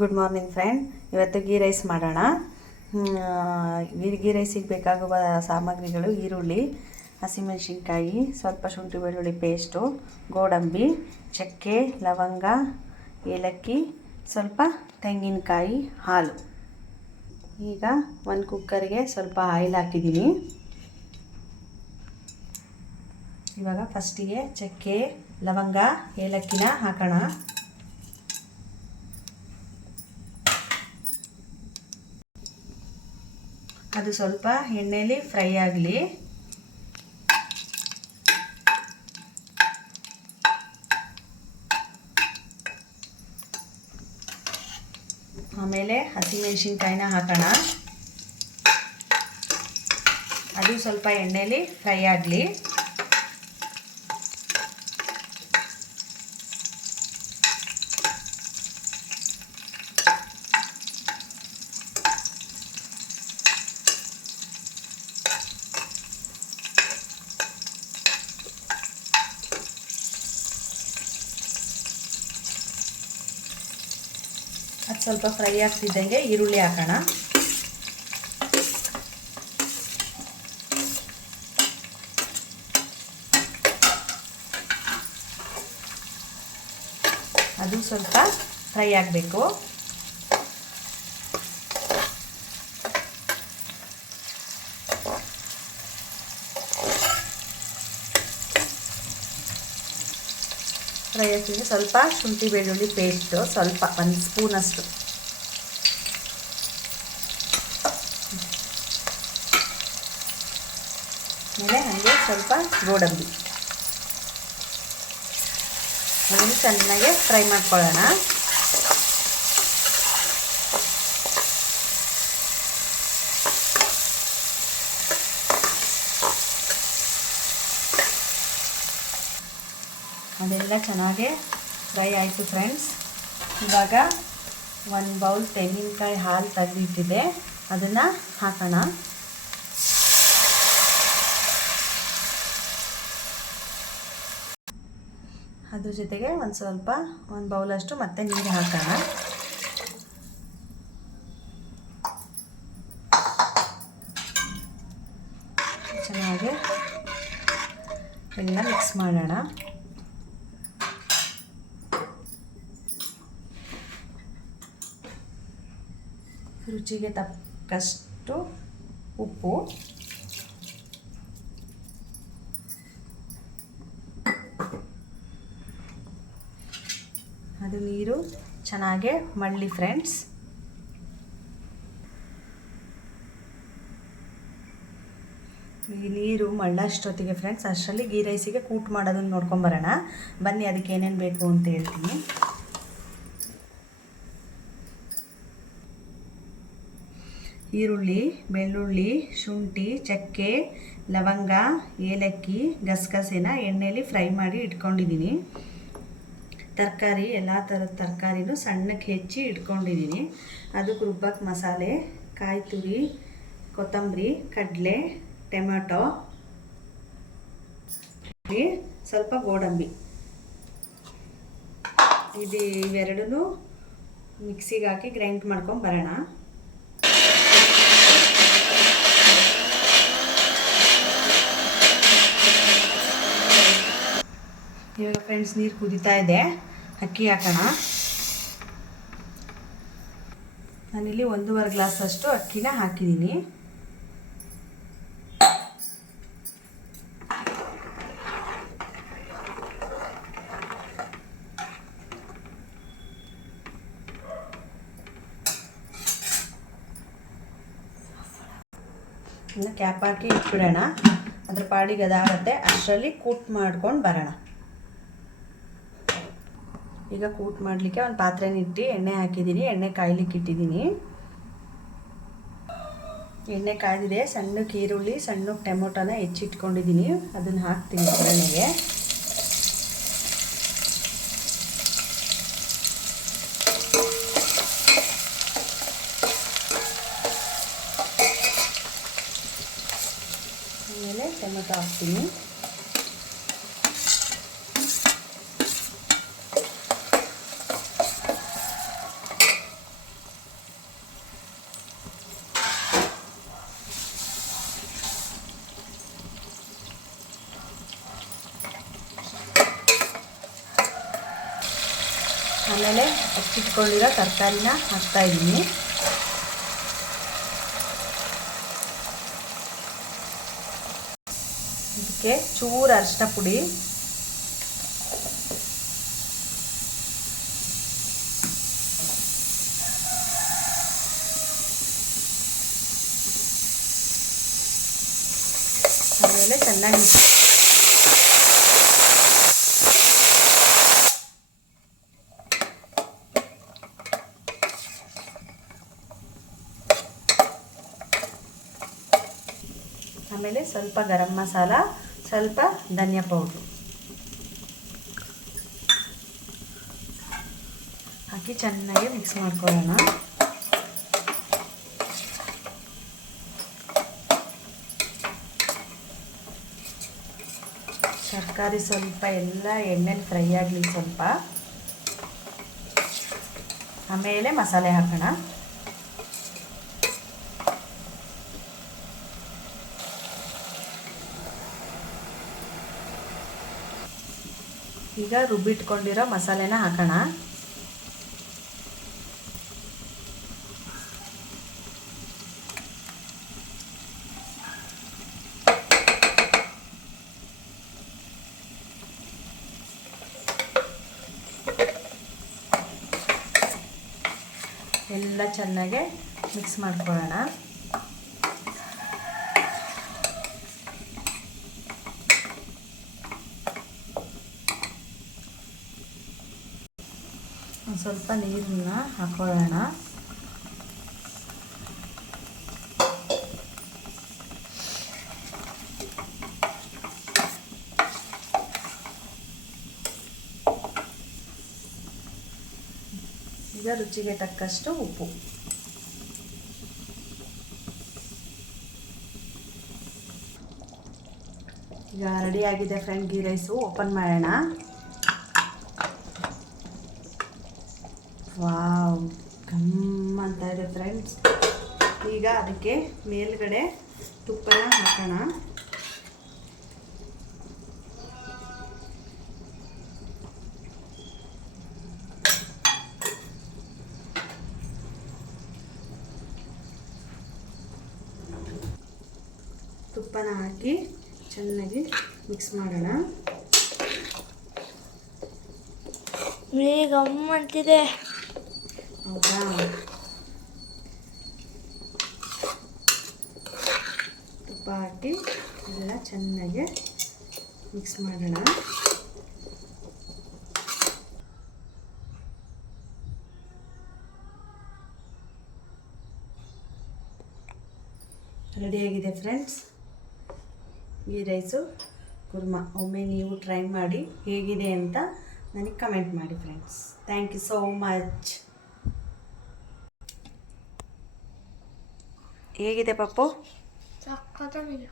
Good morning friend ಇವತ್ತು ghee rice ಮಾಡೋಣ. ಗೀ ರೈಸಿಗೆ ಬೇಕಾಗುವ ಸಾಮಗ್ರಿಗಳು ಈರುಳ್ಳಿ, ಹಸಿಮೆಣಸಿನ್ಕಾಯಿ, ಸ್ವಲ್ಪ ಶುಂಠಿ ಬೆಳ್ಳುಳ್ಳಿ ಪೇಸ್ಟು ಗೋಡಂಬಿ, ಚಕ್ಕೆ, ಲವಂಗ, ಏಲಕ್ಕಿ, ಸ್ವಲ್ಪ ತೆಂಗಿನಕಾಯಿ, ಹಾಲು. ಈಗ ಒಂದು ಕುಕ್ಕರ್ಗೆ ಸ್ವಲ್ಪ ಆಯಿಲ್ ಹಾಕಿದ್ದೀನಿ ಇವಾಗ ಫಸ್ಟಿಗೆ ಚಕ್ಕೆ, ಲವಂಗ, ಏಲಕ್ಕಿನ ಹಾಕೋಣ. ಅದು ಸ್ವಲ್ಪ ಎಣ್ಣೆಯಲ್ಲಿ ಫ್ರೈ ಆಗಲಿ. ಆಮೇಲೆ ಹಸಿಮೆಣಸಿನ್ಕಾಯಿನ ಹಾಕೋಣ. ಅದು ಸ್ವಲ್ಪ ಎಣ್ಣೆಯಲ್ಲಿ ಫ್ರೈ ಆಗಲಿ. ಅದು ಸ್ವಲ್ಪ ಫ್ರೈ ಆಗ್ತಿದ್ದಂಗೆ ಈರುಳ್ಳಿ ಹಾಕೋಣ. ಅದು ಸ್ವಲ್ಪ ಫ್ರೈ ಆಗಬೇಕು. ಆಗ್ತಿದ್ರೆ ಸ್ವಲ್ಪ ಶುಂಠಿ ಬೆಳ್ಳುಳ್ಳಿ ಪೇಸ್ಟು, ಸ್ವಲ್ಪ ಒಂದು ಸ್ಪೂನಷ್ಟು ಆಮೇಲೆ ಹಾಗೆ ಸ್ವಲ್ಪ ಗೋಡಂಬಿ. ಅದನ್ನು ಚೆನ್ನಾಗಿ ಫ್ರೈ ಮಾಡ್ಕೊಳ್ಳೋಣ. ಅದೆಲ್ಲ ಚೆನ್ನಾಗಿ ಫ್ರೈ ಆಯಿತು ಫ್ರೆಂಡ್ಸ್ ಇವಾಗ ಒಂದು ಬೌಲ್ ತೆಂಗಿನಕಾಯಿ ಹಾಲು ತೆಗೆದಿಟ್ಟಿದೆ. ಅದನ್ನು ಹಾಕೋಣ. ಅದ್ರ ಜೊತೆಗೆ ಒಂದು ಸ್ವಲ್ಪ, ಒಂದು ಬೌಲಷ್ಟು ಮತ್ತೆ ನೀರು ಹಾಕೋಣ. ಚೆನ್ನಾಗಿ ಎಲ್ಲ ಮಿಕ್ಸ್ ಮಾಡೋಣ. ರುಚಿಗೆ ತಕ್ಕಷ್ಟು ಉಪ್ಪು. ಅದು ನೀರು, ಚೆನ್ನಾಗೆ ಮಳ್ಳಿ ಫ್ರೆಂಡ್ಸ್. ಈ ನೀರು ಮಳ್ಳಷ್ಟೊತ್ತಿಗೆ ಫ್ರೆಂಡ್ಸ್, ಅಷ್ಟರಲ್ಲಿ ಗೀ ರೈಸಿಗೆ ಕೂಟ್ ಮಾಡೋದನ್ನು ನೋಡ್ಕೊಂಬರೋಣ ಬನ್ನಿ, ಅದಕ್ಕೆ ಏನೇನು ಬೇಕು ಅಂತ ಹೇಳ್ತೀನಿ. ಈರುಳ್ಳಿ, ಬೆಳ್ಳುಳ್ಳಿ, ಶುಂಠಿ, ಚಕ್ಕೆ, ಲವಂಗ, ಏಲಕ್ಕಿ, ಗಸಗಸೆನ ಎಣ್ಣೆಯಲ್ಲಿ ಫ್ರೈ ಮಾಡಿ ಇಟ್ಕೊಂಡಿದ್ದೀನಿ ತರಕಾರಿ, ಎಲ್ಲ ಥರದ ತರಕಾರಿನೂ ಸಣ್ಣಕ್ಕೆ ಹೆಚ್ಚಿ ಇಟ್ಕೊಂಡಿದ್ದೀನಿ ಅದಕ್ಕೆ ರುಬ್ಬಕ್ಕೆ ಮಸಾಲೆ, ಕಾಯಿ ತುರಿ, ಕೊತ್ತಂಬರಿ, ಕಡಲೆ ಟೊಮ್ಯಾಟೊ ಸ್ವಲ್ಪ ಗೋಡಂಬಿ. ಇದು ಇವೆರಡೂ ಮಿಕ್ಸಿಗೆ ಹಾಕಿ ಗ್ರೈಂಡ್ ಮಾಡ್ಕೊಂಡು ಬರೋಣ. ಇವಾಗ ಫ್ರೆಂಡ್ಸ್ ನೀರು ಕುದೀತಾ ಇದೆ. ಅಕ್ಕಿ ಹಾಕೋಣ. ನಾನಿಲ್ಲಿ ಒಂದೂವರೆ ಗ್ಲಾಸ್ ಅಷ್ಟು ಅಕ್ಕಿನ ಹಾಕಿದ್ದೀನಿ. ಇನ್ನು ಕ್ಯಾಪ್ ಹಾಕಿ ಇಟ್ಬಿಡೋಣ. ಅದ್ರ ಪಾಡಿಗೆ ಅದಾಗುತ್ತೆ. ಅಷ್ಟರಲ್ಲಿ ಕೂಟ್ ಮಾಡ್ಕೊಂಡು ಬರೋಣ. ಈಗ ಕೂಟ್ ಮಾಡಲಿಕ್ಕೆ ಒಂದು ಪಾತ್ರೆನ ಇಟ್ಟು ಎಣ್ಣೆ ಹಾಕಿದ್ದೀನಿ. ಎಣ್ಣೆ ಕಾಯ್ಲಿಕ್ಕೆ ಇಟ್ಟಿದ್ದೀನಿ. ಎಣ್ಣೆ ಕಾಯ್ದಿದೆ. ಸಣ್ಣಕ್ಕೆ ಈರುಳ್ಳಿ, ಸಣ್ಣ ಟೊಮೊಟೊನ ಹೆಚ್ಚಿಟ್ಕೊಂಡಿದ್ದೀನಿ. ಅದನ್ನು ಹಾಕ್ತೀನಿ ಒಗ್ಗರಣೆಗೆ. ಆಮೇಲೆ ಟೊಮೊಟೊ ಹಾಕ್ತೀನಿ. ಆಮೇಲೆ ಹಚ್ಚಿಟ್ಕೊಂಡಿರೋ ತರಕಾರಿನ ಹಾಕ್ತಾ ಇದ್ದೀನಿ. ಇದಕ್ಕೆ ಚೂರು ಅರಿಶಿನ ಪುಡಿ. ಆಮೇಲೆ ಚೆನ್ನಾಗಿ ಆಮೇಲೆ ಸ್ವಲ್ಪ ಗರಂ ಮಸಾಲ, ಸ್ವಲ್ಪ ಧನಿಯಾ ಪೌಡ್ರು. ಹಾಕಿ ಚೆನ್ನಾಗಿ ಮಿಕ್ಸ್ ಮಾಡ್ಕೊಳ್ಳೋಣ. ತರಕಾರಿ ಸ್ವಲ್ಪ ಎಲ್ಲ ಎಣ್ಣೆಲಿ ಫ್ರೈ ಆಗಲಿ ಸ್ವಲ್ಪ. ಆಮೇಲೆ ಮಸಾಲೆ ಹಾಕೋಣ. ಈಗ ರುಬ್ಬಿಟ್ಕೊಂಡಿರೋ ಮಸಾಲೆನ ಹಾಕೋಣ. ಎಲ್ಲ ಚೆನ್ನಾಗೆ ಮಿಕ್ಸ್ ಮಾಡ್ಕೊಳ್ಳೋಣ ಒಂದು ಸ್ವಲ್ಪ ನೀರನ್ನ ಹಾಕೊಳ್ಳೋಣ. ಈಗ ರುಚಿಗೆ ತಕ್ಕಷ್ಟು ಉಪ್ಪು. ಈಗ ರೆಡಿ ಆಗಿದೆ ಫ್ರೆಂಡ್ ಗೀ ರೈಸು ಓಪನ್ ಮಾಡೋಣ. ವಾವ್ ಕಮ್ಮ ಅಂತ ಇದೆ ಫ್ರೆಂಡ್ಸ್ ಈಗ ಅದಕ್ಕೆ ಮೇಲ್ಗಡೆ ತುಪ್ಪನ ಹಾಕೋಣ. ತುಪ್ಪನ ಹಾಕಿ ಚೆನ್ನಾಗಿ ಮಿಕ್ಸ್ ಮಾಡೋಣ. ಬೇಗ ಅಂತಿದೆ. ಹೌದಾ ತುಪ್ಪ ಹಾಕಿ ಎಲ್ಲ ಚೆನ್ನಾಗಿ ಮಿಕ್ಸ್ ಮಾಡೋಣ. ರೆಡಿಯಾಗಿದೆ ಫ್ರೆಂಡ್ಸ್ ಈ ರೈಸು ಕುರ್ಮಾ ಒಮ್ಮೆ ನೀವು ಟ್ರೈ ಮಾಡಿ ಹೇಗಿದೆ ಅಂತ ನನಗೆ ಕಮೆಂಟ್ ಮಾಡಿ friends thank you so much 얘기 돼봐뽀 자, 과장님.